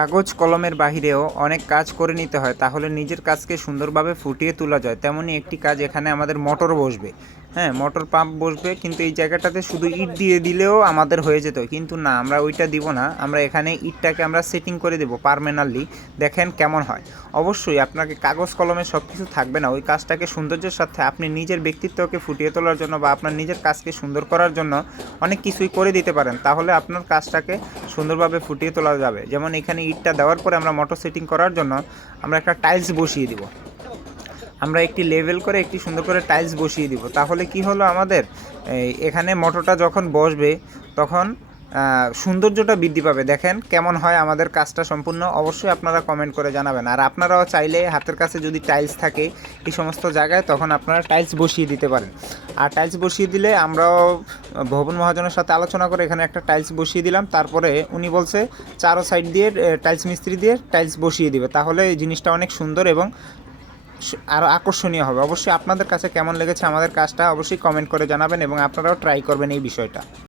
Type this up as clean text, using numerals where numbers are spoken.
কাগজ কলমের বাহিরেও অনেক কাজ করে নিতে হয়, তাহলে নিজের কাজকে সুন্দরভাবে ফুটিয়ে তোলা যায়। তেমনই একটি কাজ, এখানে আমাদের মোটর বসবে। হ্যাঁ, মোটর পাম্প বসবে, কিন্তু এই জায়গাটাতে শুধু ইট দিয়ে দিলেও আমাদের হয়ে যেত, কিন্তু না, আমরা ওইটা দিব না। আমরা এখানে ইটটাকে আমরা সেটিং করে দেবো পার্মানেন্টলি। দেখেন কেমন হয়। অবশ্যই আপনাকে কাগজ কলমে সব কিছু থাকবে না, ওই কাজটাকে সৌন্দর্যের সাথে আপনি নিজের ব্যক্তিত্বকে ফুটিয়ে তোলার জন্য বা আপনার নিজের কাজকে সুন্দর করার জন্য অনেক কিছুই করে দিতে পারেন, তাহলে আপনার কাজটাকে সুন্দরভাবে ফুটিয়ে তোলা যাবে। যেমন এখানে ইটটা দেওয়ার পরে আমরা মোটর সেটিং করার জন্য আমরা একটা টাইলস বসিয়ে দিব। আমরা একটি লেভেল করে একটি সুন্দর করে টাইলস বসিয়ে দিব। তাহলে কি হলো, আমাদের এখানে মোটরটা যখন বসবে তখন সৌন্দর্যটা বৃদ্ধি পাবে। দেখেন কেমন হয় আমাদের কাজটা সম্পূর্ণ। অবশ্যই আপনারা কমেন্ট করে জানাবেন। আর আপনারাও চাইলে হাতের কাছে যদি টাইলস থাকে এই সমস্ত জায়গায়, তখন আপনারা টাইলস বসিয়ে দিতে পারেন। আর টাইলস বসিয়ে দিলে আমরাও ভবন মহাজনের সাথে আলোচনা করে এখানে একটা টাইলস বসিয়ে দিলাম। তারপরে উনি বলছে চারো সাইড দিয়ে টাইলস মিস্ত্রি দিয়ে টাইলস বসিয়ে দিবে, তাহলে এই জিনিসটা অনেক সুন্দর এবং আরও আকর্ষণীয় হবে। অবশ্যই আপনাদের কাছে কেমন লেগেছে আমাদের কাজটা অবশ্যই কমেন্ট করে জানাবেন এবং আপনারাও ট্রাই করবেন এই বিষয়টা।